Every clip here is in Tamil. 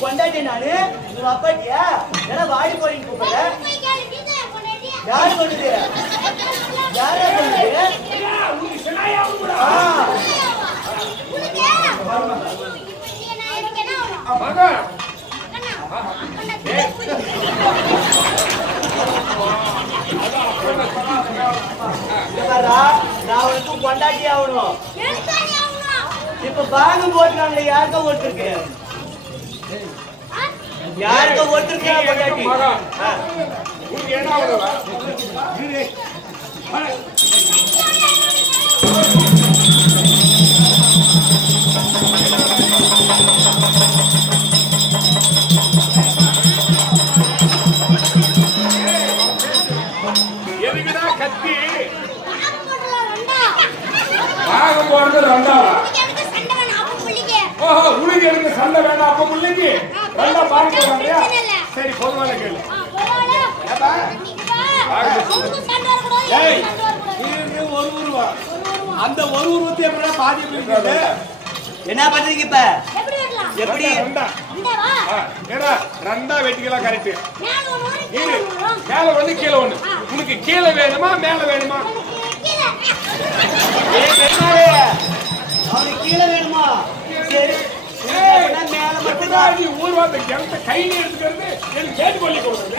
பொண்டாட்டி நானு உங்க அப்பாட்டியா ஏன்னா வாடி போய் கூப்பிடுற யாரு கொண்டுது யாரா நான் உனக்கு பொண்டாட்டி ஆகணும் இப்ப பாகம் போட்டுறாங்க யாருக்கா ஓட்டுருக்கு யாருக்கா ஓட்டுருக்கா பொண்டாட்டி எதுக்குடா கத்தி பாகம் போடுறது ரெண்டாவா ஓஹோ உனக்கு எனக்கு சண்டை வேண்டாம் அப்ப முள்ளைக்கு ரெண்டா பாகம் போடுறாங்க சரி பொதுவான கேள்வி ஒரு உருவா அந்த ஒரு உருவத்தை எப்படா பாதி என்ன பண்றீங்க இப்ப எப்படி ரெண்டா வெட்டிக்கலாம் கரெக்ட் மேல ஒண்ணு கீழே ஒண்ணு உனக்கு கீழே வேணுமா மேல வேணுமா அவனுக்கு கீழே வேணுமா சரி மேல மட்டும்தான் நீ ஊர்வாந்த கிணத்தை கையில எடுத்துக்கிறது எனக்கு கேட்டு கொள்ளி கொடுக்குறது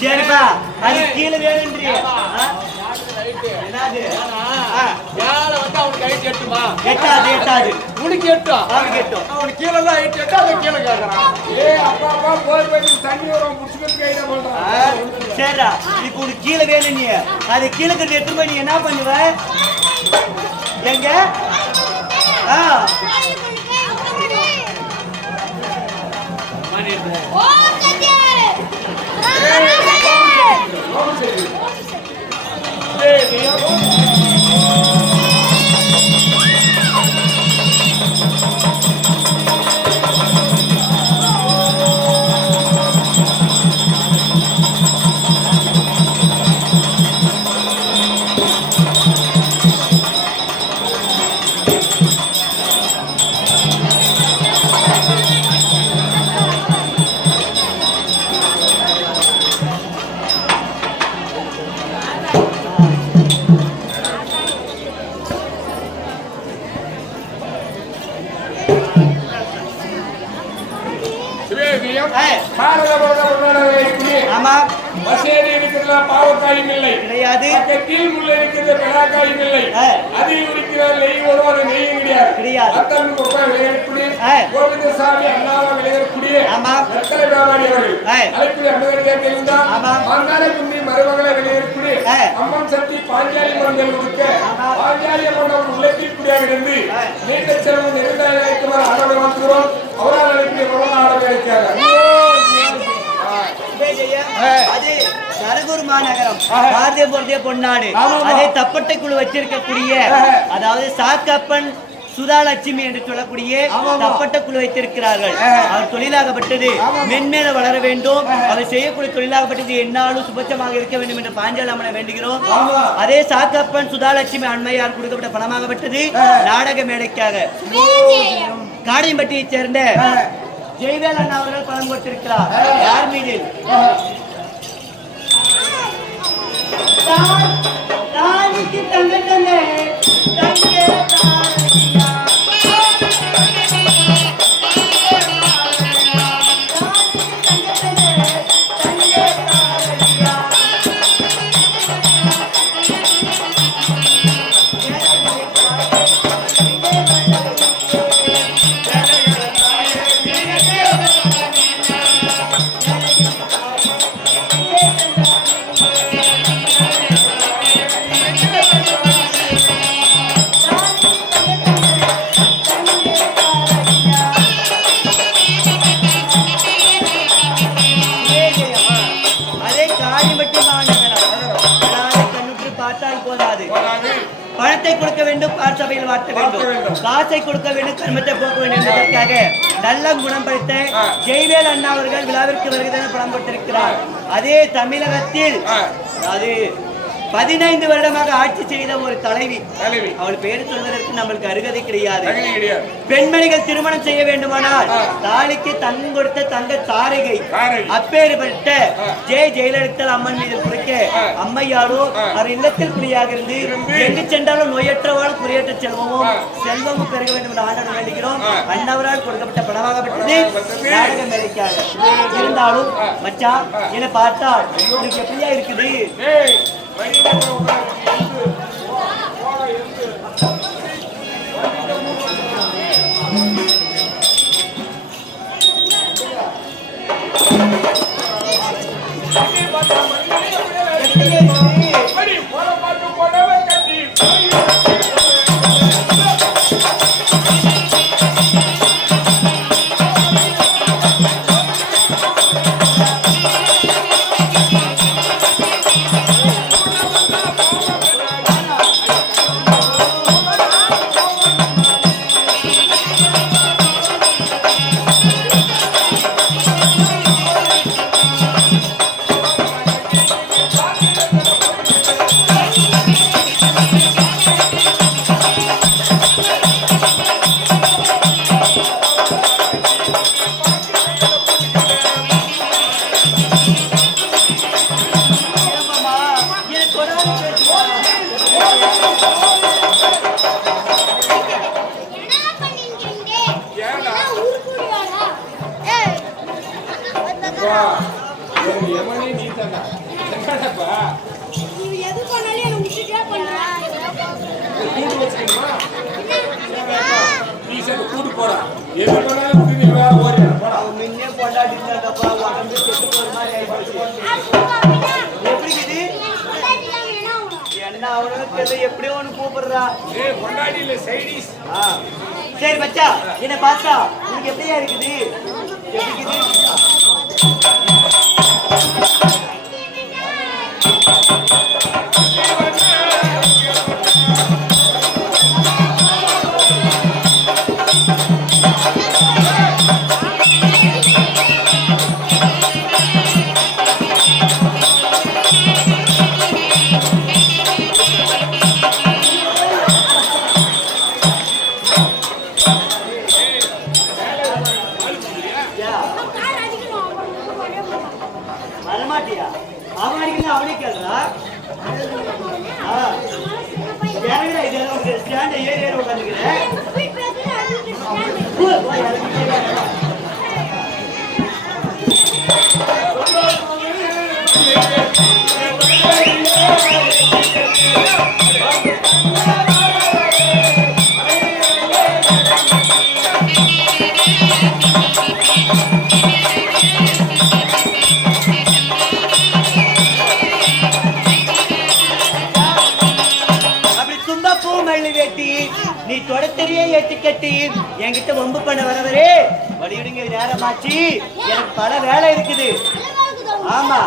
சரிப்பா அது கீழே வேணும்ன்றீ எட்டாது எட்டாது உனக்கு எட்டும் அவனுக்கு எட்டும் அவனுக்கு கீழே தான் எட்டு அதை கீழே கேட்கறான் அப்பா அப்பா போர் பண்ணி தண்ணி வரும் முடிச்சுக்கிறதுக்கு கையில பண்றான் சரிடா இப்ப உனக்கு கீழே வேணும் நீ அது கீழே கட்டி எட்டு போய் நீ என்ன பண்ணுவ எங்க பாவக்காயும் இல்லை கிடையாது கீழ் முள்ள இருக்கிறது பெறாக்காயும் இல்லை அதில் இருக்கிற நெய் வருவாத நெய்யும் கிடையாது கோவிந்தசாமி அண்ணாவா விளையக்கூடிய ரத்தன வியாபாரி அவர்கள் அழைப்புடைய அனுமதியாக இருந்தால் மங்கார குண்டி மருமகளை வெளியேறக்கூடிய அம்மன் சக்தி பாஞ்சாலி மரங்கள் கொடுக்க பாஞ்சாலி அம்மன் உள்ளத்திற்குடியாக இருந்து நீண்ட செலவு நெருங்காய வைக்குமாறு ஆடவை மாற்றுகிறோம் அவரால் அழைப்புடைய மரண ஆடவை அழைக்கிறார் கரகுரு மாநகரம் பாரதிய பொன்னாடு அதே தப்பட்டை குழு வச்சிருக்கக்கூடிய அதாவது சாக்கப்பன் சுதாலட்சுமி என்று சொல்லக்கூடிய தப்பட்ட குழு வைத்திருக்கிறார்கள். அவர் தொழிலாகப்பட்டது மென்மேல வளர வேண்டும். அவர் செய்யக்கூடிய தொழிலாகப்பட்டது என்னாலும் சுபட்சமாக இருக்க வேண்டும் என்று பாஞ்சாலம்மனை வேண்டுகிறோம். அதே சாக்கப்பன் சுதாலட்சுமி அண்மையார் கொடுக்கப்பட்ட பணமாகப்பட்டது நாடக மேடைக்காக காடையம்பட்டியை சேர்ந்த ஜெய்வேல் அண்ணா அவர்கள் பணம் கொடுத்திருக்கிறார். யார் மீது தங்க தங்க பணத்தை கொடுக்க வேண்டும், பாற்சபையில் வார்த்த வேண்டும், காசை கொடுக்க வேண்டும், கர்மத்தை போக்க வேண்டும் என்பதற்காக நல்ல குணம் படைத்த ஜெய்வேல் அண்ணா அவர்கள் விழாவிற்கு வருகை பணம் கொடுத்திருக்கிறார். அதே தமிழகத்தில் அது 15 வருடமாக ஆட்சி செய்த ஒரு தலைவி. அவள் பேரு சொல்வதற்கு நம்மளுக்கு அருகதை கிடையாது. பெண்மணிகள் திருமணம் செய்ய வேண்டுமானால் தாலிக்கு தங்கம் கொடுத்த தங்க தாரிகை அப்பேற்பட்ட ஜெயலலிதா அம்மன் மீது குறைக்க அம்மையாரோ அவர் இல்லத்தில் குடியாக இருந்து எங்கு சென்றாலும் நோயற்றவாள் குறையற்ற செல்வமும் செல்வமும் பெருக வேண்டும் என்று ஆண்டவன் வேண்டுகிறோம். அண்ணவரால் கொடுக்கப்பட்ட பணமாகப்பட்டது நாடக மேலைக்காக. இருந்தாலும் மச்சான் என பார்த்தால் உங்களுக்கு எப்படியா இருக்குது? எப்படியோ ஒண்ணு கூப்பிடுறா. சரி மச்சா, என்ன பார்த்தா உனக்கு எப்படியா இருக்குது? வரமாட்டியா? அவன் அடிக்கல, அவனே கேள்றா. இதெல்லாம் ஸ்டாண்ட் ஏறி உட்காந்துக்கிறேன். நீ தொடத்தறியே ஏத்தி கட்டி என்கிட்ட வம்பு பண்ண வரவரே வழியிடுங்க, நேரமாச்சு, எனக்கு பல வேலை இருக்குது. ஆமா,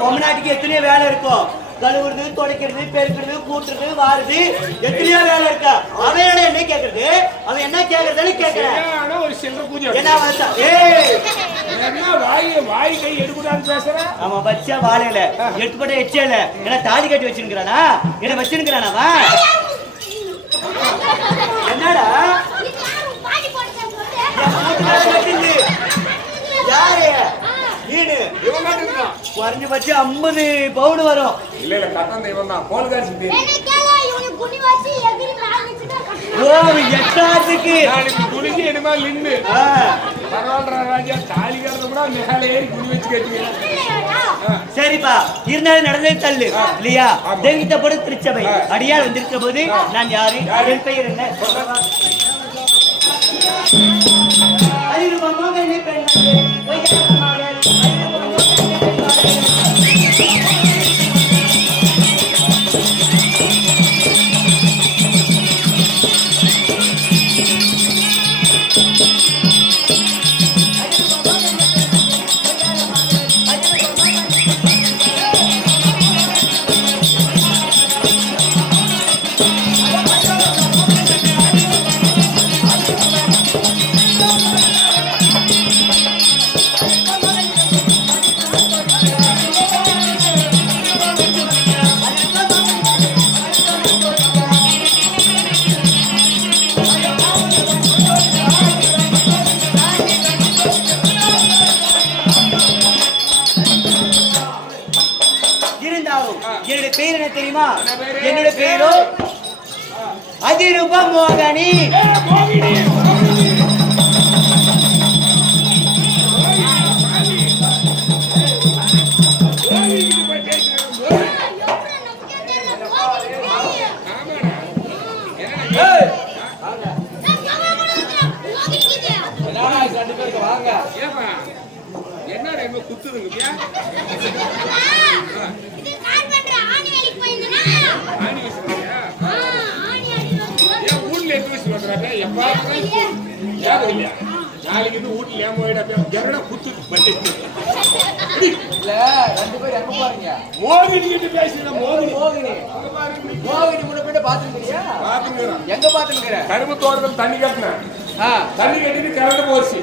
பொம்மநாட்டுக்கு எத்தனையோ வேலை இருக்கும். கழுவுறது, துடைக்கிறது, பெருக்கிறது, கூட்டுறது, வாருது, எத்தனையோ வேலை இருக்கா. அவன் என்ன கேக்குறது? அவன் என்ன கேக்குறதுன்னு கேக்குறேன். அவன் வச்சா வாழையில எட்டுப்பட்ட எச்சல என்ன தாலி கட்டி வச்சிருக்கிறானா? என்ன வச்சிருக்கிறானா? என்னடா யாரு குறைஞ்சபட்சம் 50 பவுன் வரும். இல்ல இல்ல கட்டம் இவன் தான் போன் காட்சி எட்டாத்துக்கு குளிச்சு எடுமா நின்று பரவாயில்ல ராஜா தாலி கறந்து கூட மேல ஏறி குடி வச்சு கேட்டீங்க. சரிப்பா, இருந்தாலும் நடந்தே தள்ளு இல்லையா? தெய்வத்தை பொறுத்து திருச்சபை அடியால் வந்திருக்க போது நான் யாரு, என் பெயர் என்ன? தெரியுமா? என்னுடைய பேரோ அதிரூப மோகினி. என்ன குத்துதுங்க ஊர்ல எங்க வச்சு வந்துறாங்க எப்பா இல்லையா நாளைக்கு வந்து வீட்டுல ஏன் போயிட குத்து பட்டு இல்ல 2 பேர் எங்க பாருங்க மோகினி கிட்ட பேசுற மோகினி முன்ன போய் பாத்துக்கிறியா பாத்துக்கிறேன் எங்க பாத்துக்கிற கரும்பு தோட்டத்துல தண்ணி கட்டினேன் தண்ணி கட்டிட்டு கரண்ட் போச்சு